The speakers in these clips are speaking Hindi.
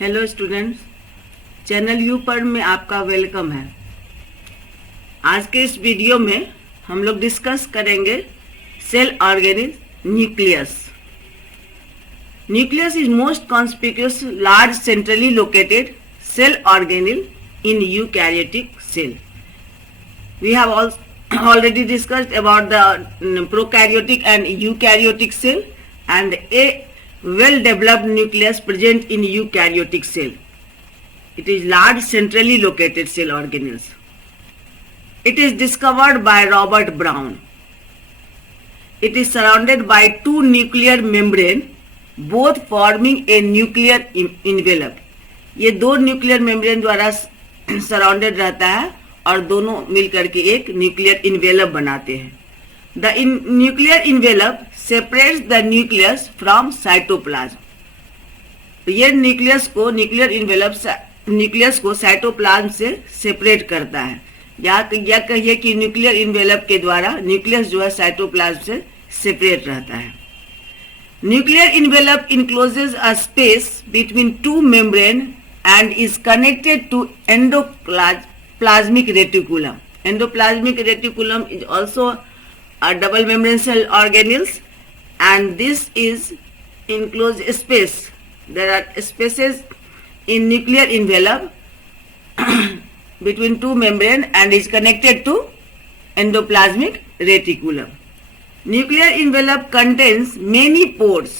हेलो स्टूडेंट्स, चैनल यू पर में आपका वेलकम है। आज के इस वीडियो में हम लोग डिस्कस करेंगे cell organelle nucleus. Nucleus is most conspicuous large centrally located cell organelle in eukaryotic cell. We have already discussed about the prokaryotic and eukaryotic cell and a well-developed nucleus present in eukaryotic cell. It is large centrally located cell organelles. It is discovered by Robert Brown. It is surrounded by two nuclear membrane, both forming a nuclear envelope. ये दो न्यूक्लियर मेम्ब्रेन द्वारा सराउंडेड रहता है और दोनों मिलकर के एक न्यूक्लियर इन्वेलप बनाते हैं। The nuclear envelope separates the nucleus from cytoplasm. ये न्यूक्लियस को साइटोप्लाज्म से सेपरेट करता है। या कहिए कि न्यूक्लियर इन्वेलप के द्वारा न्यूक्लियस जो है साइटोप्लाज्म से सेपरेट रहता है। Nuclear envelope encloses a space between two membrane and is connected to endoplasmic reticulum. Endoplasmic reticulum is also a double membrane cell organelles, and this is enclosed space. There are spaces in nuclear envelope between two membrane and is connected to endoplasmic reticulum. Nuclear envelope contains many pores.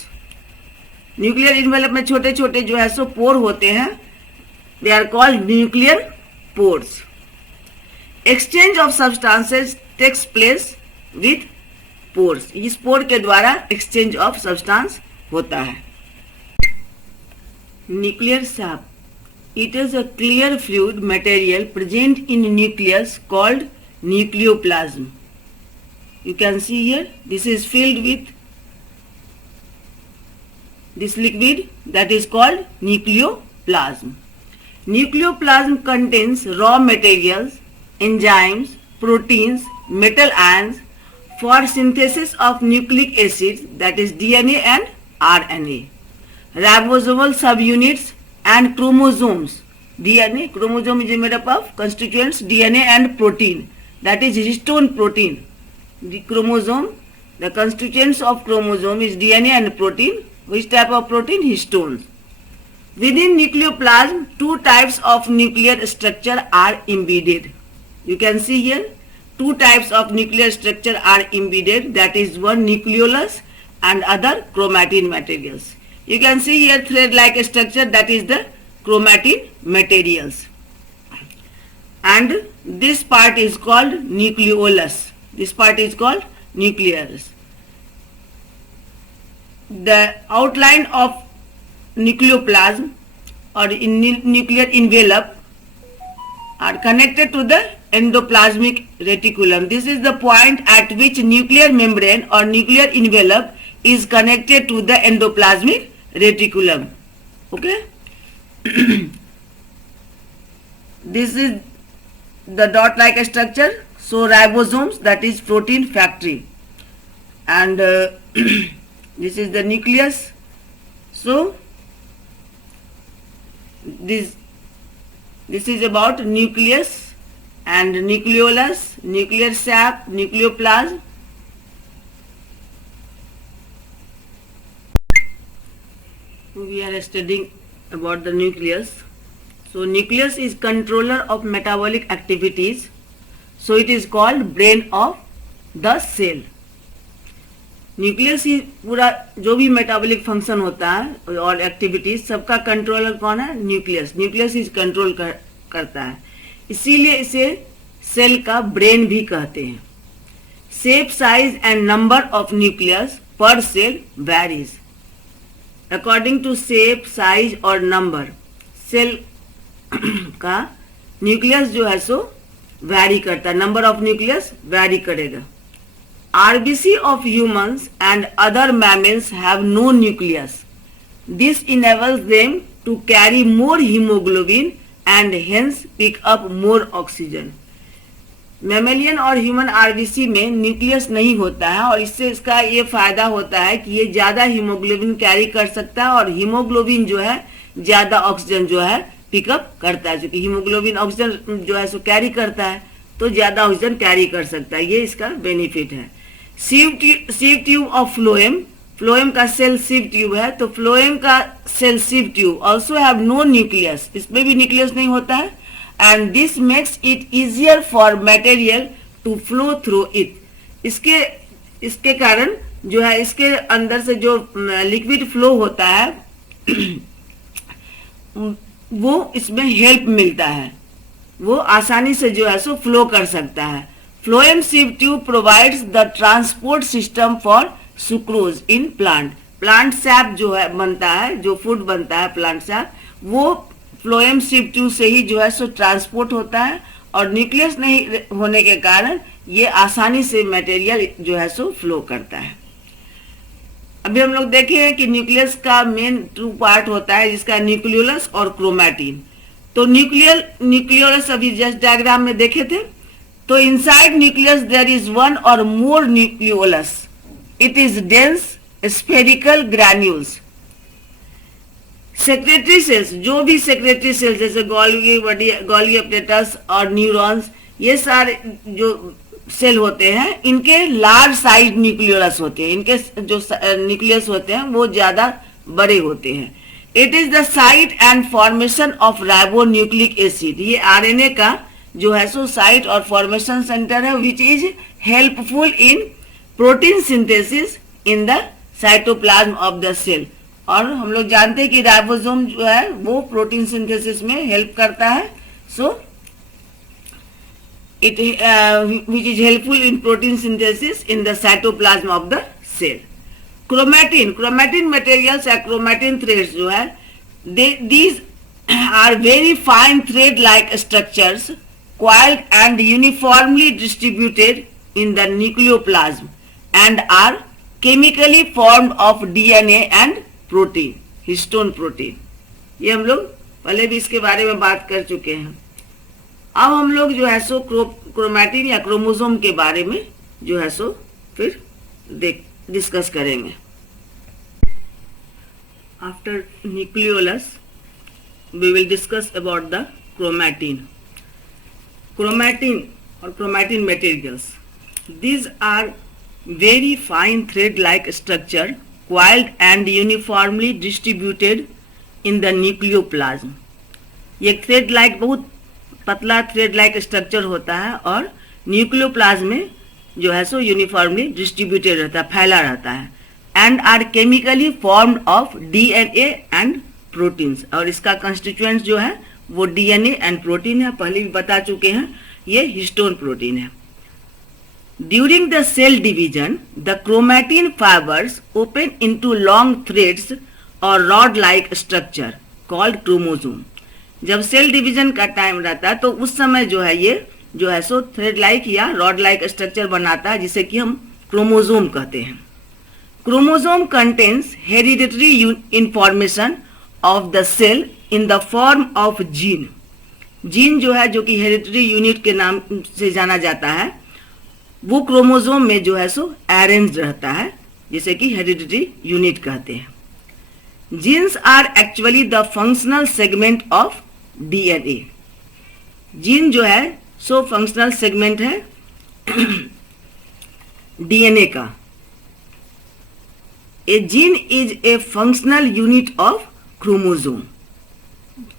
Nuclear envelope में छोटे छोटे जो है सो पोर होते हैं। They are called nuclear pores. Exchange of substances takes place with pores. इस पोर के द्वारा exchange of substance होता है। Nuclear sap. It is a clear fluid material present in nucleus called nucleoplasm. You can see here, this is filled with this liquid that is called nucleoplasm. Nucleoplasm contains raw materials, enzymes, proteins, metal ions for synthesis of nucleic acids, that is DNA and RNA, ribosomal subunits and chromosomes. Chromosome is made up of constituents DNA and protein, that is histone protein. The chromosome, the constituents of chromosome is DNA and protein. Which type of protein? Histones. Within nucleoplasm, two types of nuclear structure are embedded. You can see here, two types of nuclear structure are embedded, that is one nucleolus and other chromatin materials. You can see here thread-like structure, that is the chromatin materials. And this part is called nucleolus. This part is called nucleolus. The outline of nucleoplasm or in nuclear envelope are connected to the endoplasmic reticulum. This is the point at which nuclear membrane or nuclear envelope is connected to the endoplasmic reticulum. Okay. This is the dot-like structure. So ribosomes, that is protein factory, and this is the nucleus. So this is about nucleus and nucleolus, nuclear sap, nucleoplasm. We are studying about the nucleus. So nucleus is controller of metabolic activities. So it is called brain of the cell. Nucleus ही पूरा जो भी मेटाबॉलिक फंक्शन होता है और एक्टिविटीज सबका कंट्रोलर कौन है? न्यूक्लियस। न्यूक्लियस इज कंट्रोल करता है, इसीलिए इसे सेल का ब्रेन भी कहते हैं। Shape, size and number of nucleus per cell varies according to shape, size और नंबर। सेल का न्यूक्लियस जो है सो वैरी करता है, नंबर ऑफ न्यूक्लियस वैरी करेगा। RBC of humans and other mammals have no nucleus. This enables them to carry more hemoglobin and hence pick up more oxygen. Mammalian और ह्यूमन आरबीसी में न्यूक्लियस नहीं होता है और इससे इसका ये फायदा होता है कि ये ज्यादा हीमोग्लोबिन कैरी कर सकता है और हीमोग्लोबिन जो है ज्यादा ऑक्सीजन जो है पिकअप करता है, क्योंकि हीमोग्लोबिन ऑक्सीजन जो है सो कैरी करता है तो ज्यादा ऑक्सीजन कैरी कर सकता है, ये इसका बेनिफिट है। Sieve tube of phloem, phloem का सेल सीव ट्यूब है, तो फ्लोएम का cell sieve tube also have no nucleus, इसमें भी न्यूक्लियस नहीं होता है, and this makes it easier for material to flow through it. इसके कारण जो है इसके अंदर से जो लिक्विड फ्लो होता है वो इसमें हेल्प मिलता है, वो आसानी से जो है सो फ्लो कर सकता है। Phloem sieve tube provides the transport system for sucrose in plant. Plant SAP जो है बनता है, जो फूड बनता है प्लांट सैप, वो फ्लोएम सीव ट्यूब से ही जो है सो ट्रांसपोर्ट होता है और न्यूक्लियस नहीं होने के कारण ये आसानी से मटेरियल जो है सो फ्लो करता है। अभी हम लोग देखे हैं कि न्यूक्लियस का मेन टू पार्ट होता है जिसका न्यूक्लियोलस और क्रोमैटिन। तो न्यूक्लियोलस अभी जस्ट डायग्राम में देखे थे, तो inside nucleus there is one or more nucleolus, it is dense spherical granules. Secretory cells, जो भी सेक्रेटरी सेल्स जैसे गोल्गी अपरेटस और न्यूरॉन्स, ये सारे जो सेल होते हैं इनके लार्ज साइज न्यूक्लियोलस होते हैं, इनके जो न्यूक्लियस होते हैं वो ज्यादा बड़े होते हैं। It is the site and formation of ribonucleic acid, ये आरएनए का जो है सो साइट और फॉर्मेशन सेंटर है, which is helpful in protein synthesis in the cytoplasm of the cell. और हम लोग जानते हैं कि राइबोसोम जो है वो प्रोटीन सिंथेसिस में हेल्प करता है, सो which is helpful in protein synthesis in the cytoplasm of the cell. Chromatin materials या chromatin threads जो है, these are very fine thread-like structures, coiled and uniformly distributed in the nucleoplasm and are chemically formed of DNA and protein, histone protein. ये हम लोग पहले भी इसके बारे में बात कर चुके हैं। अब हम लोग जो है सो क्रोमैटिन या क्रोमोसोम के बारे में जो है सो फिर डिस्कस करेंगे। After nucleolus we will discuss about the chromatin. Chromatin और chromatin materials, these are very fine thread-like structure, coiled and uniformly distributed in the nucleoplasm. ये thread-like बहुत पतला थ्रेड लाइक स्ट्रक्चर होता है और न्यूक्लियोप्लाज्म में जो है सो यूनिफॉर्मली डिस्ट्रीब्यूटेड रहता है, फैला रहता है, and are chemically formed of DNA and proteins. और इसका कंस्टिट्यूएंट्स जो है वो डीएनए एंड प्रोटीन है, पहले भी बता चुके हैं, ये हिस्टोन प्रोटीन है। During the cell division the chromatin fibers open into long threads or rod like structure called chromosome. जब सेल डिवीजन का टाइम रहता है तो उस समय जो है ये जो है सो थ्रेड लाइक या रॉड लाइक स्ट्रक्चर बनाता है, जिसे कि हम क्रोमोसोम कहते हैं। Chromosome contains hereditary information of the cell in the form of gene. Gene जो है, जो कि हेरिडिटरी यूनिट के नाम से जाना जाता है, वो क्रोमोसोम में जो है सो अरेंज रहता है, जिसे कि हेरिडिटरी यूनिट कहते हैं। Genes are actually the functional segment of DNA. Gene जो है सो फंक्शनल सेगमेंट है डीएनए का। A gene is a functional unit of chromosome.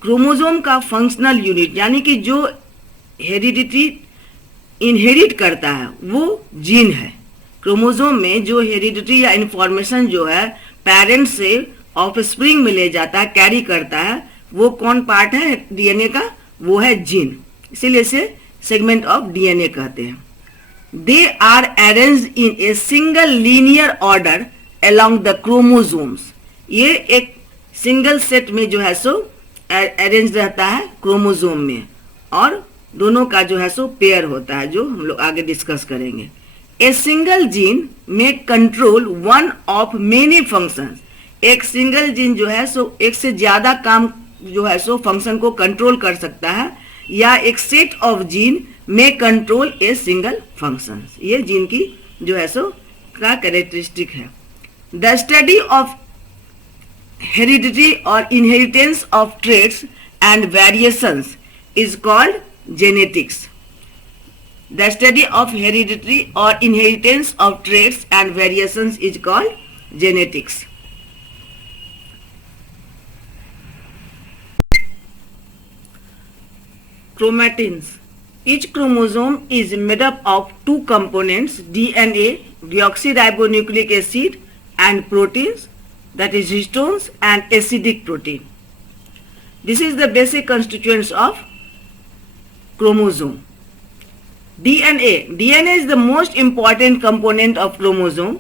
Chromosome का फंक्शनल यूनिट यानी कि जो हेरिडिटी इनहेरिट करता है वो जीन है। क्रोमोसोम में जो हेरिडिटी या इंफॉर्मेशन जो है पेरेंट से ऑफस्प्रिंग में ले जाता है, कैरी करता है, वो कौन पार्ट है डीएनए का, वो है जीन, इसीलिए इसे सेगमेंट ऑफ डीएनए कहते हैं। They are arranged in a single linear order along the chromosomes. ये एक सिंगल सेट में जो है सो अरेंज रहता है क्रोमोसोम में, और दोनों का जो है सो पेयर होता है, जो हम लोग आगे डिस्कस करेंगे। ए सिंगल जीन में control one of many functions. एक सिंगल जीन जो है सो एक से ज्यादा काम जो है सो फंक्शन को कंट्रोल कर सकता है, या एक set of gene may control a single function. ये जीन की जो है सो का कैरेक्टरिस्टिक है। द स्टडी ऑफ हेरिडिटी और inheritance of traits and variations is called genetics. The study of heredity or inheritance of traits and variations is called genetics. Chromatins. Each chromosome is made up of two components, DNA, deoxyribonucleic acid, and proteins, that is histones and acidic protein. This is the basic constituents of chromosome. DNA is the most important component of chromosome.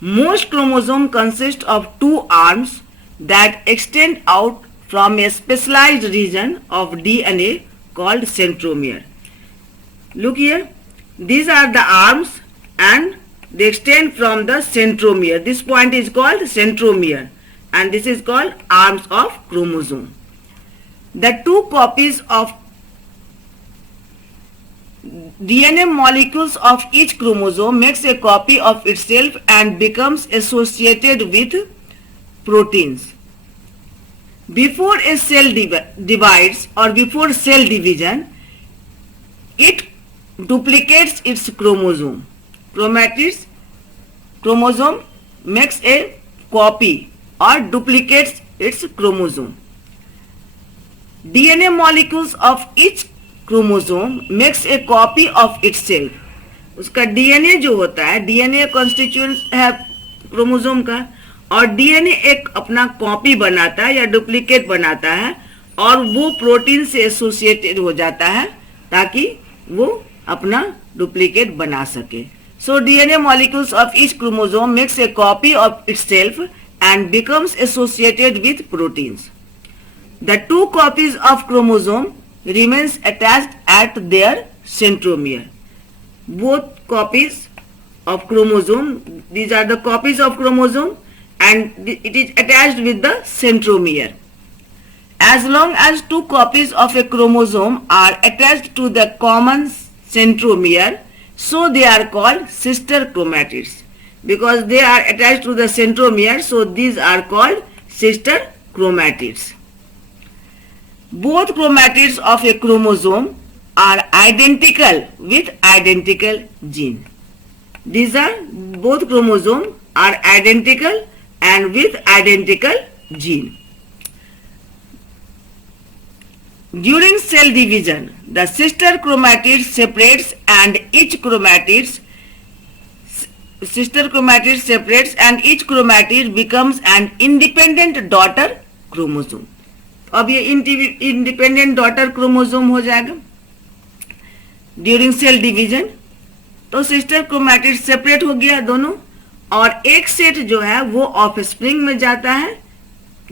Most chromosomes consist of two arms that extend out from a specialized region of DNA called centromere. Look here, these are the arms and they extend from the centromere. This point is called centromere and this is called arms of chromosome. The two copies of DNA molecules of each chromosome makes a copy of itself and becomes associated with proteins. Before a cell divides or before cell division, it duplicates its chromosome. Chromosome makes a copy or duplicates its chromosome. DNA molecules of each chromosome makes a copy of itself. उसका डीएनए जो होता है, डीएनए कॉन्स्टिट्यूएंट है क्रोमोसोम का, और डीएनए एक अपना कॉपी बनाता है या डुप्लीकेट बनाता है और वो प्रोटीन से एसोसिएटेड हो जाता है ताकि वो अपना डुप्लीकेट बना सके। So DNA molecules of each chromosome makes a copy of itself and becomes associated with proteins. The two copies of chromosome remains attached at their centromere. Both copies of chromosome, these are the copies of chromosome and it is attached with the centromere. As long as two copies of a chromosome are attached to the common centromere, so they are called sister chromatids. Because they are attached to the centromere, so these are called sister chromatids. Both chromatids of a chromosome are identical with identical gene. These are both chromosomes are identical and with identical gene. During cell division, the sister chromatid separates and each chromatid becomes an independent daughter chromosome. अब ये इंडिपेंडेंट डॉटर क्रोमोसोम हो जाएगा ड्यूरिंग सेल डिवीजन। तो सिस्टर क्रोमैटिड सेपरेट हो गया दोनों, और एक सेट जो है वो ऑफ स्प्रिंग में जाता है।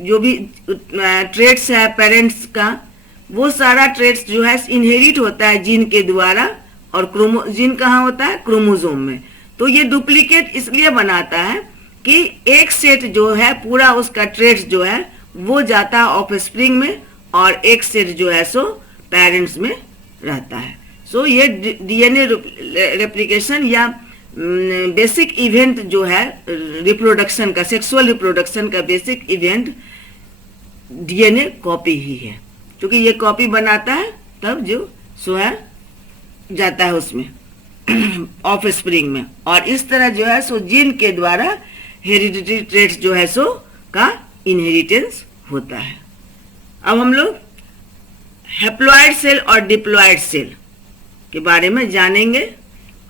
जो भी ट्रेट्स है पेरेंट्स का, वो सारा ट्रेट्स जो है इनहेरिट होता है जीन के द्वारा, और जीन कहाँ होता है? क्रोमोसोम में। तो ये डुप्लीकेट इसलिए बनाता है कि एक सेट जो है पूरा उसका ट्रेट्स जो है वो जाता है ऑफ स्प्रिंग में, और एक सेट जो है सो पेरेंट्स में रहता है। सो ये डीएनए रेप्लिकेशन या बेसिक इवेंट जो है रिप्रोडक्शन का, सेक्सुअल रिप्रोडक्शन का बेसिक इवेंट डीएनए कॉपी ही है, क्योंकि ये कॉपी बनाता है तब जो सो है जाता है उसमें ऑफ स्प्रिंग में, और इस तरह जो है सो जीन के द्वारा हेरिडिटरी ट्रेट्स जो है सो का इनहेरिटेंस होता है। अब हम लोग हैप्लॉइड सेल और डिप्लॉइड सेल के बारे में जानेंगे,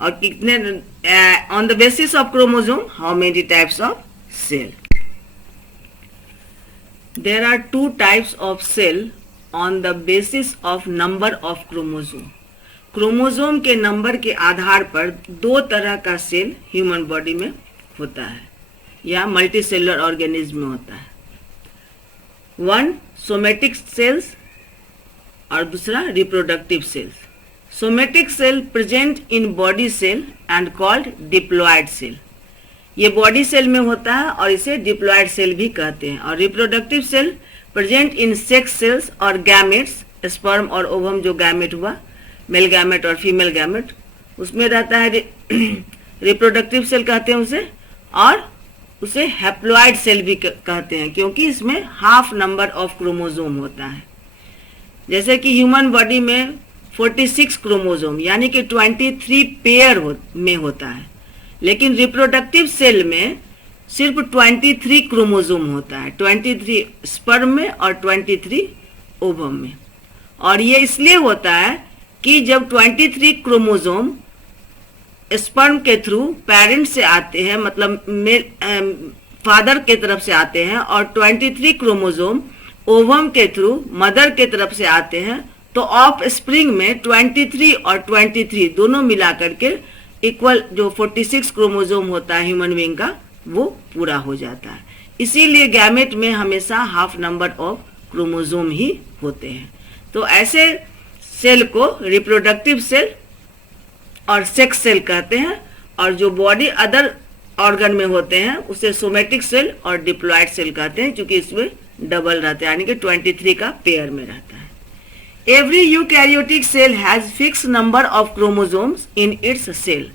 और कितने on the basis of chromosome how many types of cell. There are two types of cell on the basis of number of chromosome. Chromosome के नंबर के आधार पर दो तरह का सेल ह्यूमन बॉडी में होता है या मल्टी सेलुलर ऑर्गेनिज्म में होता है। वन सोमेटिक सेल्स और दूसरा reproductive cells. Somatic cell present in body cell and called diploid cell. ये बॉडी सेल में होता है और इसे डिप्लॉयड सेल भी कहते हैं। और reproductive cell present in sex cells और गैमेट्स, स्पर्म और ओवम जो गैमेट हुआ, मेल गैमेट और फीमेल गैमेट, उसमें रहता है रिप्रोडक्टिव सेल कहते हैं उसे, और उसे हैप्लॉइड सेल भी कहते हैं, क्योंकि इसमें हाफ नंबर ऑफ क्रोमोसोम होता है। जैसे कि ह्यूमन बॉडी में 46 क्रोमोसोम यानी कि 23 पेयर में होता है, लेकिन रिप्रोडक्टिव सेल में सिर्फ 23 क्रोमोसोम होता है, 23 स्पर्म में और 23 ओवम में। और ये इसलिए होता है कि जब 23 क्रोमोसोम स्पर्म के थ्रू पेरेंट्स से आते हैं, मतलब फादर के तरफ से आते हैं, और 23 क्रोमोसोम ओवम के थ्रू मदर के तरफ से आते हैं, तो ऑफ स्प्रिंग में 23 और 23 दोनों मिला करके इक्वल जो 46 क्रोमोसोम होता है ह्यूमन बीइंग का, वो पूरा हो जाता है। इसीलिए गैमेट में हमेशा हाफ नंबर ऑफ क्रोमोसोम ही होते हैं। तो ऐसे सेल को रिप्रोडक्टिव सेल और सेक्स सेल कहते हैं, और जो बॉडी अदर ऑर्गन में होते हैं उसे सोमेटिक सेल और डिप्लॉयड सेल कहते हैं, क्योंकि इसमें डबल रहता है, यानी कि 23 का पेयर में रहता है। Every eukaryotic cell has fix number of chromosomes in its cell.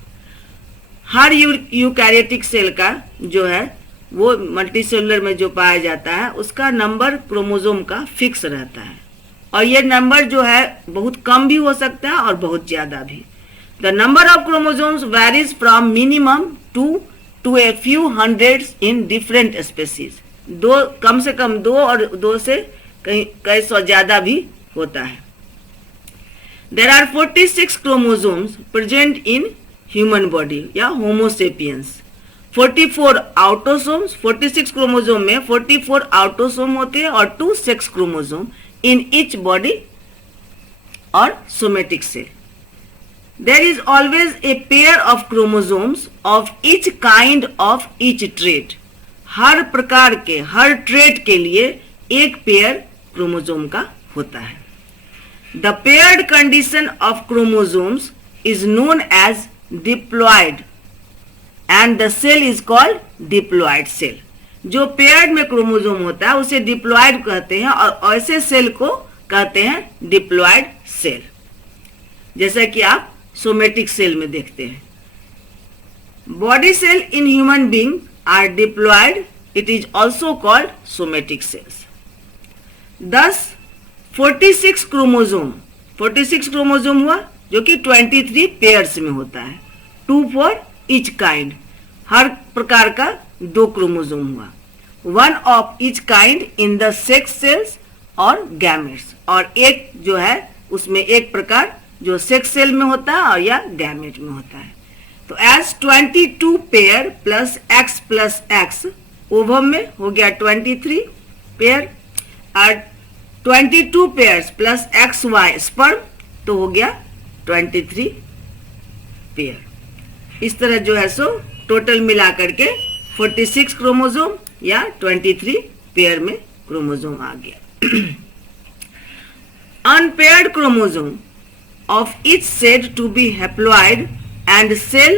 हर यूकैरियोटिक सेल का जो है वो मल्टीसेलुलर में जो पाया जाता है उसका नंबर क्रोमोसोम का फिक्स रहता है, और ये नंबर जो है बहुत कम भी हो सकता है और बहुत ज़्यादा भी। The number of chromosomes varies from minimum to a few hundreds in different species. दो कम से कम दो और दो से कई सौ ज़्यादा भी होता है। There are 46 chromosomes present in human body या होमोसेपियंस। 44 ऑटोसोम्स, 46 क्रोमोसोम में 44 ऑटोसोम होते हैं और 2 sex chromosome in each body or somatic cell. There is always a pair of chromosomes of each kind of each trait. हर प्रकार के हर ट्रेट के लिए एक पेयर क्रोमोसोम का होता है। The paired condition of chromosomes is known as diploid and the cell is called diploid cell. जो पेयर्ड में क्रोमोसोम होता है उसे डिप्लॉयड कहते हैं, और ऐसे सेल को कहते हैं डिप्लॉयड सेल, जैसा कि आप सोमेटिक सेल में देखते हैं। Body cell in human being are diploid, it is also called somatic cells. thus 46 chromosome, 46 chromosome हुआ जो कि 23 पेयर्स में होता है, 2 फॉर ईच काइंड, हर प्रकार का 2 क्रोमोसोम हुआ, 1 of each kind in the sex cells और गैमेट्स, और एक जो है उसमें एक प्रकार जो सेक्स सेल में होता है और या गैमेट में होता है। तो as 22 pair plus x ovum में हो गया 23 पेयर, और 22 पेयर्स प्लस XY स्पर्म तो हो गया 23 पेयर। इस तरह जो है सो टोटल मिला करके 46 क्रोमोसोम या 23 पेयर में क्रोमोसोम आ गया। Unpaired chromosome of each said to be haploid and cell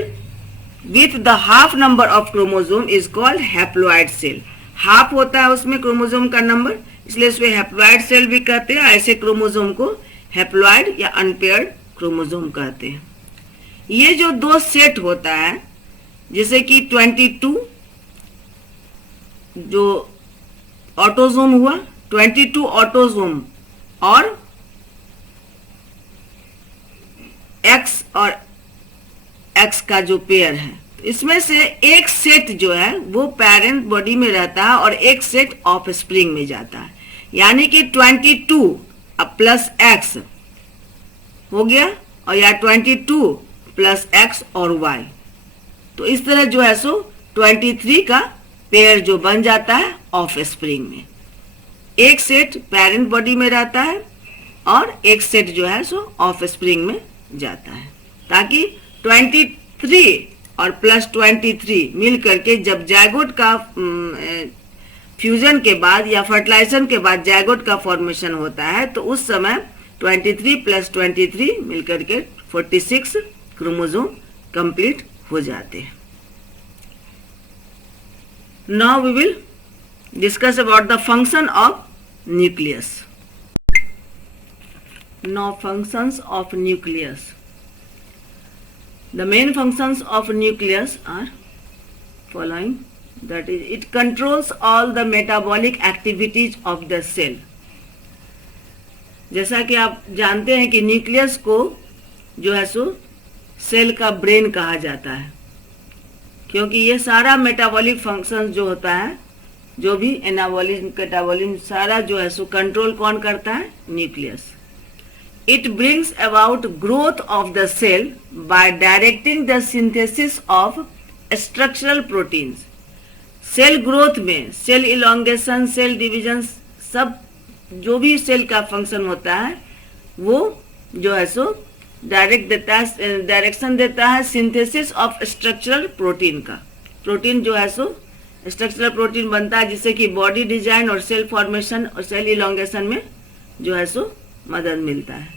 with the half number of chromosome is called haploid cell. Half होता है उसमें क्रोमोसोम का नंबर, इसलिए इसमें हैप्लॉइड सेल भी कहते हैं। ऐसे क्रोमोसोम को हैप्लॉइड या अनपेयर्ड क्रोमोसोम कहते हैं। ये जो 2 सेट होता है, जैसे कि 22 जो ऑटोसोम हुआ, 22 ऑटोसोम और X और X का जो पेयर है, तो इसमें से एक सेट जो है वो पेरेंट बॉडी में रहता है और एक सेट ऑफ स्प्रिंग में जाता है, यानी कि 22 प्लस X हो गया और या 22 प्लस X और Y। तो इस तरह जो है सो 23 का पेयर जो बन जाता है ऑफ स्प्रिंग में। एक सेट पेरेंट बॉडी में रहता है और एक सेट जो है सो ऑफ स्प्रिंग में जाता है, ताकि 23 और प्लस 23 मिल करके जब जायगोट का फ्यूजन के बाद या फर्टिलाइजेशन के बाद जायगोट का फॉर्मेशन होता है, तो उस समय 23 प्लस 23 मिल करके 46 क्रोमोसोम कंप्लीट हो जाते हैं। Now we will discuss about the function of nucleus. Now functions of nucleus. The main functions of nucleus are following. That is, it controls all the metabolic activities of the cell. जैसा कि आप जानते हैं कि न्यूक्लियस को जो है सो सेल का ब्रेन कहा जाता है, क्योंकि ये सारा मेटाबॉलिक फंक्शन जो होता है, जो भी एनाबॉलिज्म कैटाबॉलिज्म सारा जो है सो कंट्रोल कौन करता है? Nucleus. It brings about growth of the cell by directing the synthesis of structural proteins. Cell growth में सेल इलोंगेशन, सेल डिवीजन, सब जो भी सेल का फंक्शन होता है वो जो है सो डायरेक्शन देता है सिंथेसिस ऑफ स्ट्रक्चरल प्रोटीन का. प्रोटीन जो है सो स्ट्रक्चरल प्रोटीन बनता है जिससे कि बॉडी डिजाइन और सेल फॉर्मेशन और सेल इलोंगेशन में जो है सो मदद मिलता है.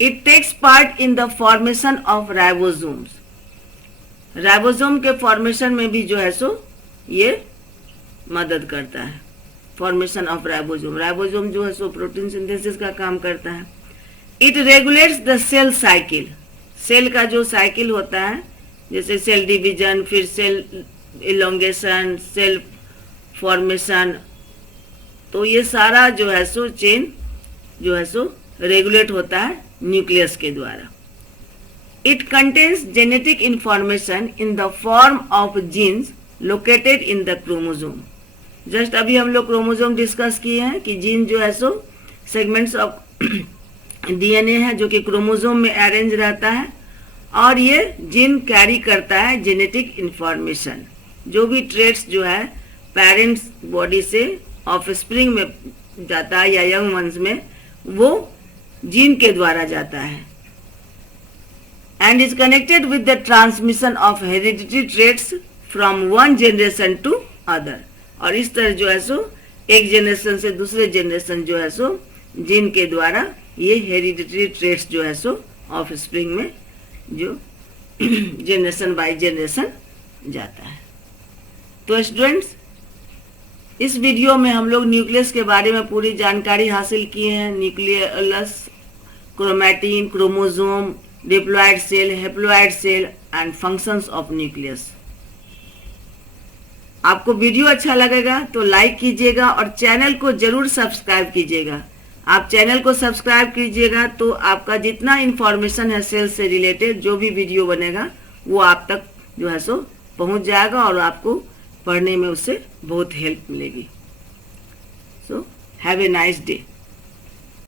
It takes part in the formation of ribosomes. Ribosome के फॉर्मेशन में भी जो है सो ये मदद करता है. Formation of ribosome. राइबोसोम जो है सो प्रोटीन सिंथेसिस का काम करता है. It regulates the cell cycle. Cell का जो साइकिल होता है, जैसे सेल डिवीजन, फिर सेल इलोंगेशन, सेल फॉर्मेशन, तो ये सारा जो है सो चेन जो है सो रेगुलेट होता है न्यूक्लियस के द्वारा. It contains genetic information in the form of genes located in the chromosome. Just अभी हम लोग क्रोमोसोम डिस्कस किए हैं कि जीन जो है सो सेगमेंट्स ऑफ डीएनए है जो कि क्रोमोसोम में अरेंज रहता है, और ये जीन कैरी करता है जेनेटिक इंफॉर्मेशन. जो भी ट्रेट्स जो है पेरेंट्स बॉडी से ऑफस्प्रिंग में जाता है या यंग वंस में, वो जीन के द्वारा जाता है. And is connected with the transmission of hereditary traits from one generation to other. और इस तरह जो है सो एक जनरेशन से दूसरे जनरेशन जो है सो जीन के द्वारा ये हेरिडिटरी ट्रेट्स जो है सो ऑफस्प्रिंग में जो जनरेशन बाय जनरेशन जाता है. तो स्टूडेंट्स, इस वीडियो में हम लोग न्यूक्लियस के बारे में पूरी जानकारी हासिल किए हैं. Nucleus, chromatin, chromosome, diploid cell, haploid cell and functions of nucleus. आपको वीडियो अच्छा लगेगा तो लाइक कीजिएगा और चैनल को जरूर सब्सक्राइब कीजिएगा. आप चैनल को सब्सक्राइब कीजिएगा तो आपका जितना इन्फॉर्मेशन है सेल से रिलेटेड, जो भी वीडियो बनेगा वो आप तक जो है सो पहुंच जाएगा और आपको पढ़ने में उससे बहुत हेल्प मिलेगी. So have a nice day.